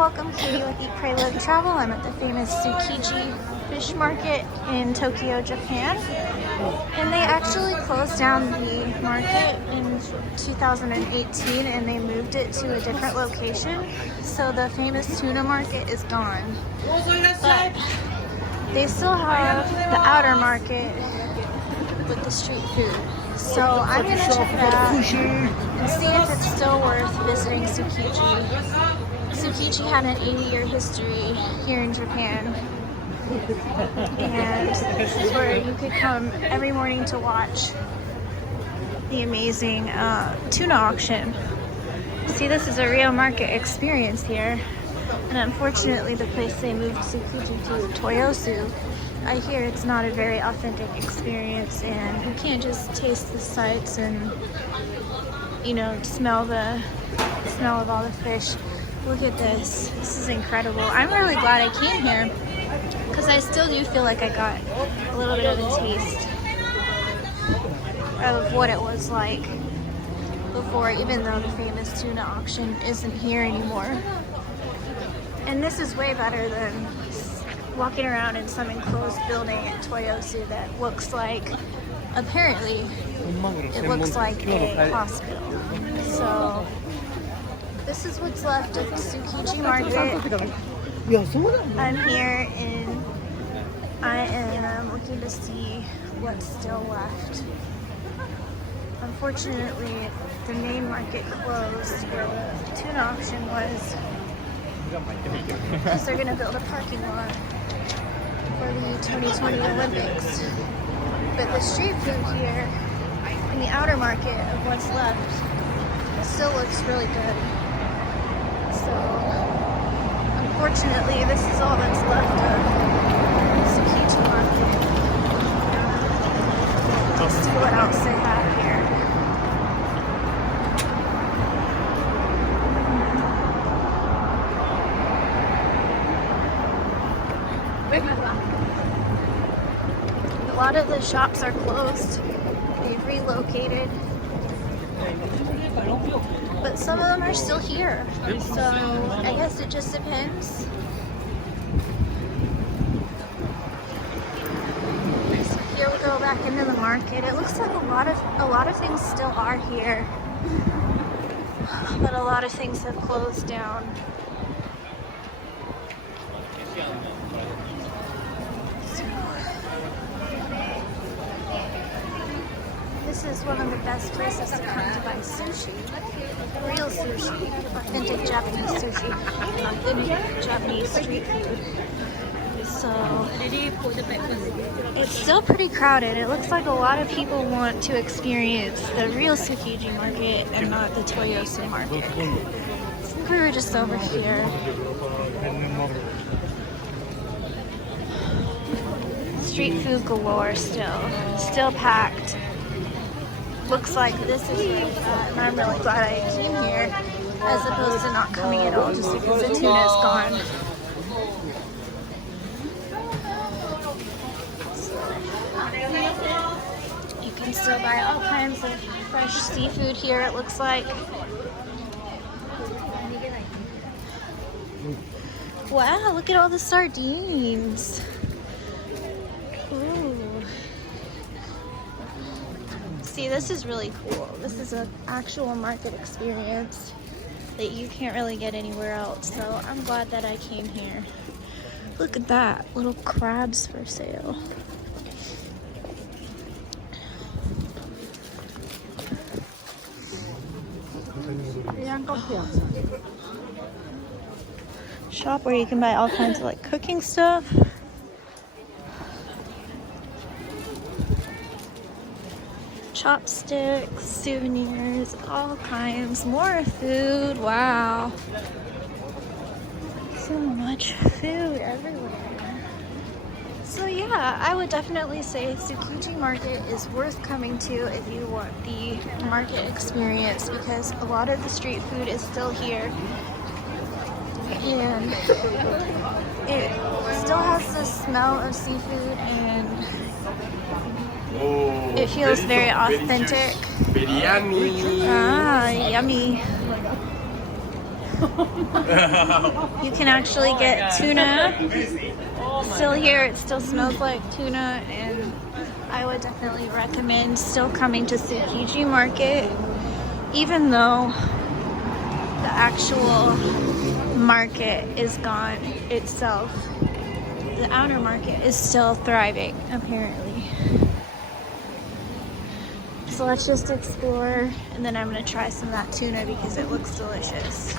welcome to You Eat, Pray, Live, Travel. I'm at the famous Tsukiji fish market in Tokyo, Japan. And they actually closed down the market in 2018 and they moved it to a different location. So the famous tuna market is gone. But they still have the outer market with the street food. So I'm gonna check it out and see if it's still worth visiting Tsukiji. Tsukiji had an 80-year history here in Japan, and this is where you could come every morning to watch the amazing tuna auction. See, this is a real market experience here, and unfortunately the place they moved Tsukiji to, Toyosu, I hear it's not a very authentic experience, and you can't just taste the sights and, you know, smell of all the fish. Look at this. This is incredible. I'm really glad I came here because I still do feel like I got a little bit of a taste of what it was like before, even though the famous tuna auction isn't here anymore. And this is way better than walking around in some enclosed building at Toyosu that looks like, apparently, it looks like a hospital. So this is what's left of the Tsukiji market. I'm here and I am looking to see what's still left. Unfortunately, the main market closed where the tuna auction was because they're going to build a parking lot for the 2020 Olympics. But the street food here in the outer market of what's left still looks really good. So, unfortunately, this is all that's left of the Tsukiji market. Let's see what else they have here. A lot of the shops are closed. They've relocated. But some of them are still here. So I guess it just depends. So here we go back into the market. It looks like a lot of things still are here. But a lot of things have closed down. This is one of the best places to come to buy sushi. Real sushi. Authentic Japanese sushi. Authentic Japanese street food. So, it's still pretty crowded. It looks like a lot of people want to experience the real Tsukiji market and not the Toyosu market. I think we were just over here. Street food galore still packed. Looks like this is really fun, and I'm really glad I came here as opposed to not coming at all just because the tuna is gone. You can still buy all kinds of fresh seafood here, it looks like. Wow, look at all the sardines. Ooh. See, this is really cool. This is an actual market experience that you can't really get anywhere else. So I'm glad that I came here. Look at that, little crabs for sale. Shop where you can buy all kinds of like cooking stuff. Chopsticks, souvenirs, all kinds, more food. Wow. So much food everywhere. So yeah, I would definitely say Tsukiji Market is worth coming to if you want the market experience because a lot of the street food is still here. And it still has the smell of seafood and it feels very authentic. Biryani. Ah, yummy. You can actually get tuna. Still here, it still smells like tuna, and I would definitely recommend still coming to Tsukiji Market, even though the actual market is gone itself. The outer market is still thriving, apparently. So let's just explore, and then I'm gonna try some of that tuna because it looks delicious.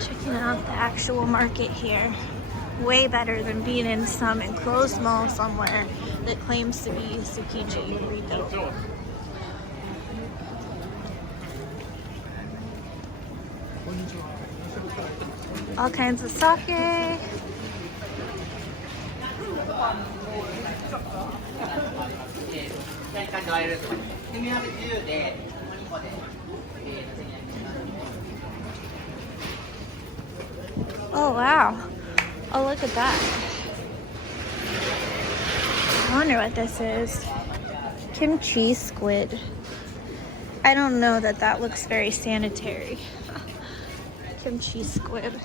Checking out the actual market here. Way better than being in some enclosed mall somewhere that claims to be Tsukiji rebuilt. All kinds of sake. Oh wow. Oh, look at that. I wonder what this is. Kimchi squid. I don't know that that looks very sanitary. Kimchi squid.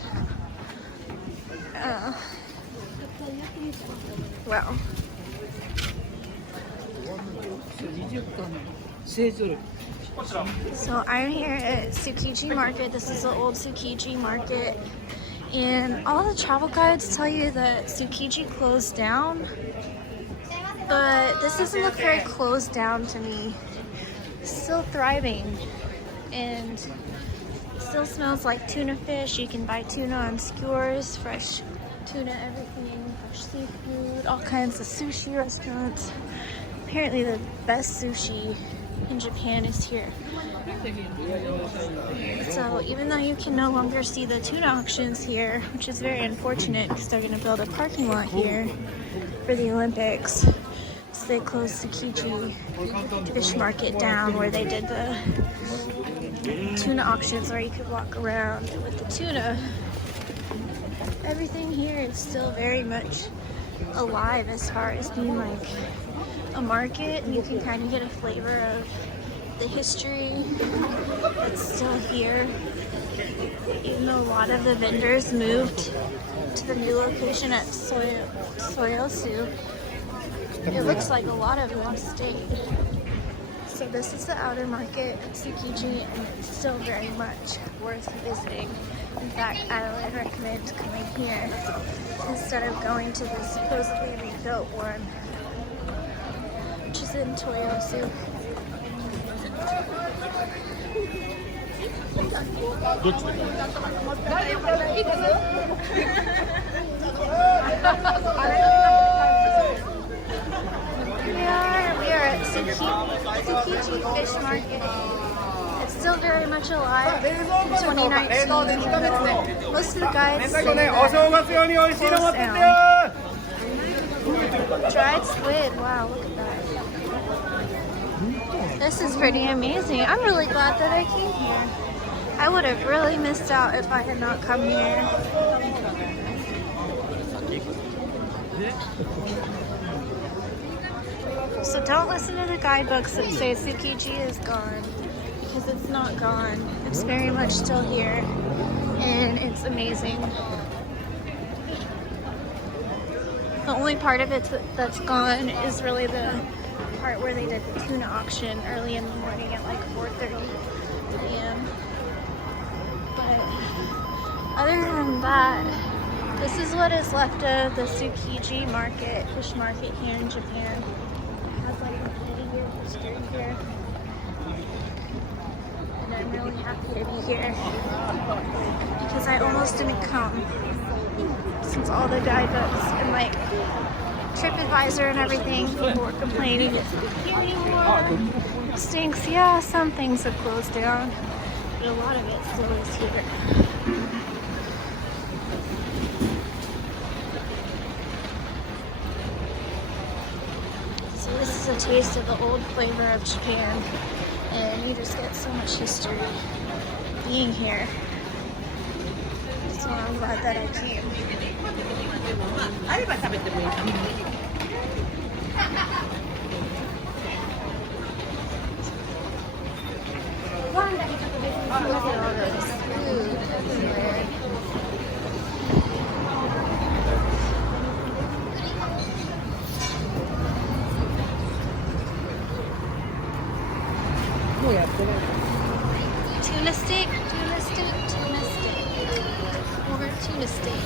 Wow. So I'm here at Tsukiji Market. This is the old Tsukiji Market. And all the travel guides tell you that Tsukiji closed down. But this doesn't look very closed down to me. It's still thriving. And still smells like tuna fish. You can buy tuna on skewers, fresh tuna, everything, fresh seafood, all kinds of sushi restaurants. Apparently the best sushi in Japan is here. So even though you can no longer see the tuna auctions here, which is very unfortunate because they're going to build a parking lot here for the Olympics, so they closed Tsukiji Fish Market down where they did the tuna auctions where you could walk around with the tuna. Everything here is still very much alive as far as being like a market, and you can kind of get a flavor of the history that's still here. Even though a lot of the vendors moved to the new location at Soyosu, it looks like a lot of them stayed. So this is the outer market at Tsukiji, and it's still very much worth visiting. In fact, I would recommend coming here instead of going to the supposedly rebuilt one, which is in Toyosu. We are at Tsukiji Fish Market. It's still very much alive in 2019. Most of the guides say that closed down. Dried squid, wow, look at that. This is pretty amazing. I'm really glad that I came here. I would have really missed out if I had not come here. So don't listen to the guidebooks that say Tsukiji is gone, because it's not gone. It's very much still here, and it's amazing. The only part of it that's gone is really the part where they did the tuna auction early in the morning at like 4:30 a.m. But other than that, this is what is left of the Tsukiji market, fish market here in Japan. It has like a 80-year history here. And I'm really happy to be here because I almost didn't come since all the guidebooks and like TripAdvisor and everything, people were complaining it's not here anymore. It stinks. Yeah, some things have closed down, but a lot of it still is here. So this is a taste of the old flavor of Japan, and you just get so much history being here. So I'm glad that I came. Tuna steak, tuna steak, tuna steak. More tuna steak.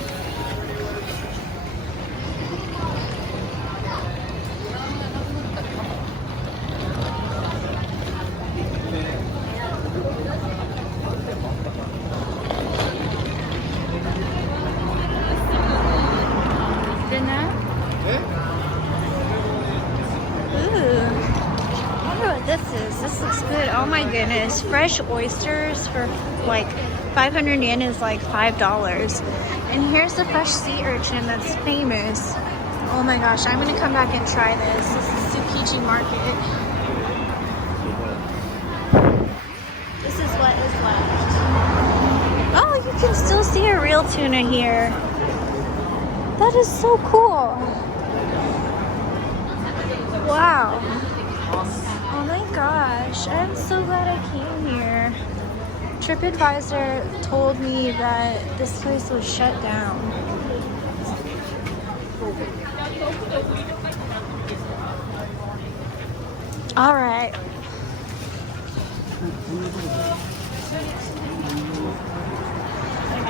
Dinner? Ooh. I wonder what this is. This looks good. Oh my goodness. Fresh oysters for like 500 yen is like $5. And here's the fresh sea urchin that's famous. Oh my gosh, I'm gonna come back and try this. This is Tsukiji Market. This is what is left. Oh, you can still see a real tuna here. That is so cool. Wow. Oh my gosh, I'm so glad I came here. TripAdvisor told me that this place was shut down. All right.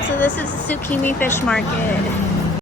So this is Tsukiji Fish Market.